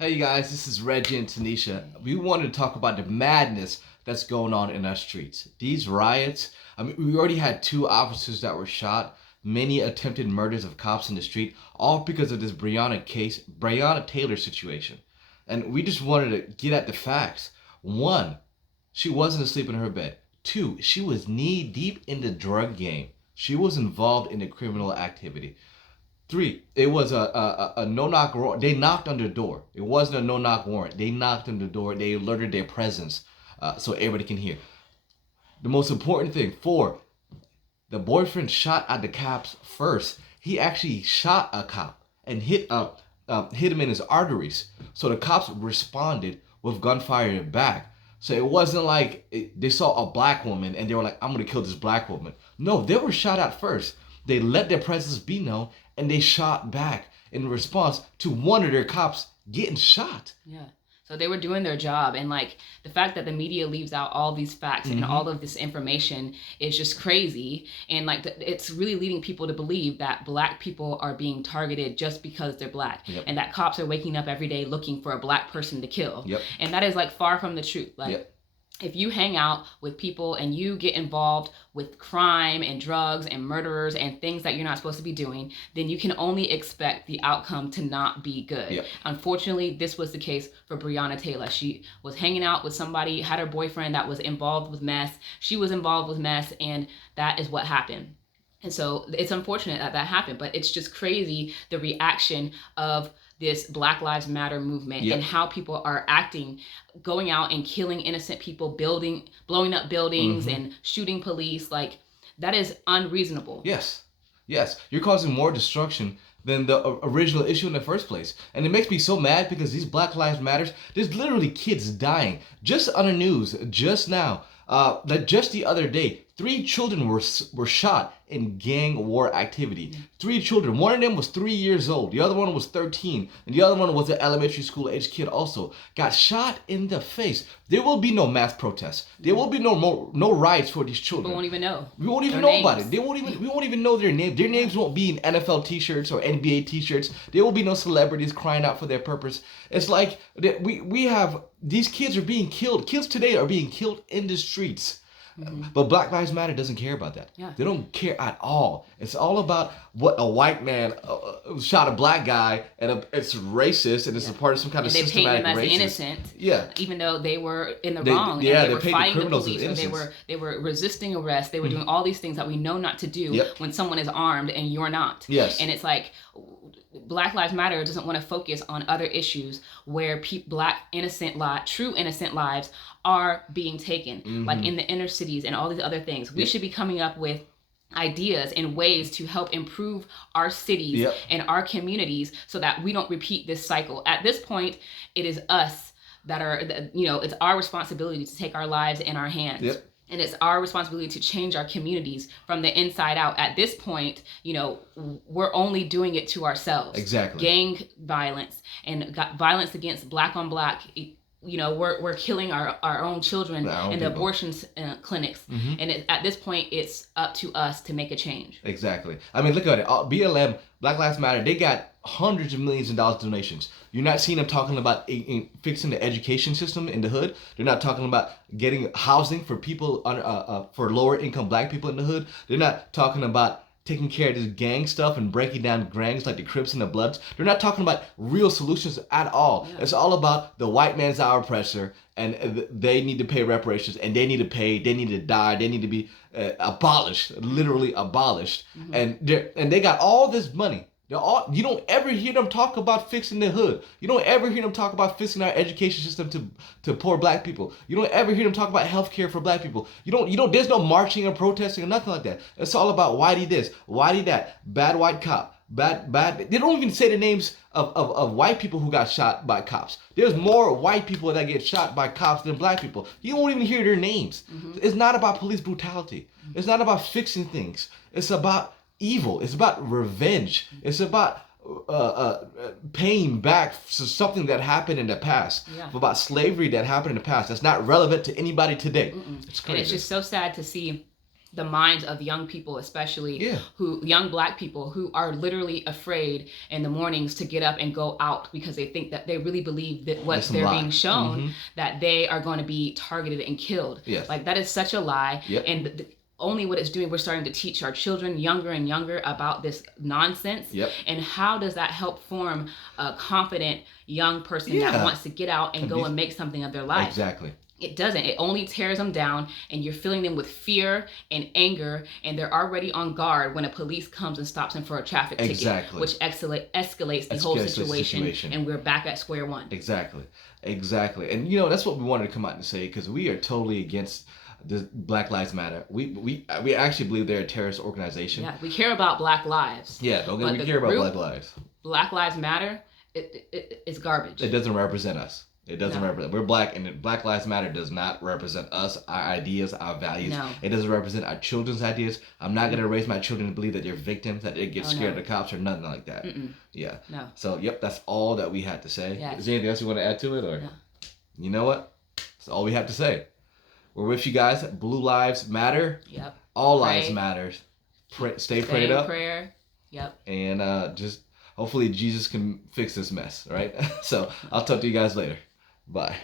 Hey guys, this is Reggie and Tanisha. We wanted to talk about the madness that's going on in our streets. These riots, we already had 2 officers that were shot, many attempted murders of cops in the street, all because of this Breonna Taylor situation. And we just wanted to get at the facts. One, she wasn't asleep in her bed. Two, she was knee deep in the drug game. She was involved in the criminal activity. Three, it was a no knock warrant. They knocked on the door. It wasn't a no knock warrant. They knocked on the door. They alerted their presence so everybody can hear. The most important thing, four, the boyfriend shot at the cops first. He actually shot a cop and hit him in his arteries. So the cops responded with gunfire back. So it wasn't like they saw a black woman and they were like, I'm going to kill this black woman. No, they were shot at first. They let their presence be known and they shot back in response to one of their cops getting shot. Yeah. So they were doing their job, and like the fact that the media leaves out all these facts and all of this information is just crazy, and like it's really leading people to believe that black people are being targeted just because they're black, and that cops are waking up every day looking for a black person to kill. And that is like far from the truth. Like if you hang out with people and you get involved with crime and drugs and murderers and things that you're not supposed to be doing, then you can only expect the outcome to not be good. Unfortunately, this was the case for Breonna Taylor. She was hanging out with somebody, had her boyfriend that was involved with meth. She was involved with meth, and that is what happened. And so it's unfortunate that that happened, but it's just crazy the reaction of this Black Lives Matter movement and how people are acting, going out and killing innocent people, blowing up buildings and shooting police. Like, that is unreasonable. Yes. You're causing more destruction than the original issue in the first place. And it makes me so mad because these Black Lives Matters, there's literally kids dying. Just on the news, just now, like just the other day, 3 children were shot in gang war activity. 3 children. One of them was 3 years old. The other one was 13. And the other one was an elementary school age kid also. Got shot in the face. There will be no mass protests. There will be no riots for these children. People won't even know. We won't even know about it. We won't even know their names. Their names won't be in NFL t-shirts or NBA t-shirts. There will be no celebrities crying out for their purpose. It's like we have, these kids are being killed. Kids today are being killed in the streets. But Black Lives Matter doesn't care about that. They don't care at all. It's all about what a white man shot a black guy, and it's racist, and it's a part of some kind of systematic racism. They paint them as innocent, even though they were in the wrong, and they were fighting the police, or they were resisting arrest. They were doing all these things that we know not to do when someone is armed and you're not. And it's like, Black Lives Matter doesn't want to focus on other issues where true innocent lives are being taken, like in the inner cities and all these other things. We should be coming up with ideas and ways to help improve our cities and our communities so that we don't repeat this cycle. At this point, it is us that are, it's our responsibility to take our lives in our hands. And it's our responsibility to change our communities from the inside out. At this point, we're only doing it to ourselves. Gang violence and violence against black on black. We're killing our own children in the abortion clinics. And at this point, it's up to us to make a change. I mean, look at it. BLM, Black Lives Matter, they got hundreds of millions of dollars donations. You're not seeing them talking about fixing the education system in the hood. They're not talking about getting housing for people, for lower income black people in the hood. They're not talking about taking care of this gang stuff and breaking down gangs like the Crips and the Bloods. They're not talking about real solutions at all. It's all about the white man's our oppressor, and they need to pay reparations, and they need to pay, they need to die, they need to be abolished, literally abolished. And they got all this money. You don't ever hear them talk about fixing the hood. You don't ever hear them talk about fixing our education system to poor black people. You don't ever hear them talk about healthcare for black people. You don't. There's no marching or protesting or nothing like that. It's all about whitey this, whitey that, bad white cop, bad. They don't even say the names of white people who got shot by cops. There's more white people that get shot by cops than black people. You won't even hear their names. It's not about police brutality. It's not about fixing things. It's about evil. It's about revenge. It's about paying back for something that happened in the past. About slavery that happened in the past. That's not relevant to anybody today. It's crazy. And it's just so sad to see the minds of young people, especially Yeah. young Black people who are literally afraid in the mornings to get up and go out because they think that they really believe that what they're being shown, that they are going to be targeted and killed. Yes. Like, that is such a lie. Yep. And only what it's doing, we're starting to teach our children younger and younger about this nonsense. Yep. And how does that help form a confident young person that wants to get out and go and make something of their life? Exactly. It doesn't. It only tears them down, and you're filling them with fear and anger, and they're already on guard when a police comes and stops them for a traffic ticket, which escalates the whole situation, and we're back at square one. Exactly. And that's what we wanted to come out and say, because we are totally against the Black Lives Matter. We actually believe they're a terrorist organization. Yeah, we care about Black lives. Yeah, we care about Black lives. Black Lives Matter, it's garbage. It doesn't represent us. It doesn't represent. We're Black, and Black Lives Matter does not represent us, our ideas, our values. No. It doesn't represent our children's ideas. I'm not going to raise my children to believe that they're victims, that they get scared of the cops or nothing like that. Yeah. No. So, yep, that's all that we had to say. Yes. Is there anything else you want to add to it? Or No. You know what? That's all we have to say. We're with you guys. Blue lives matter. Yep. All lives matter. Stay prayed up. Prayer. Yep. And just hopefully Jesus can fix this mess, right? So I'll talk to you guys later. Bye.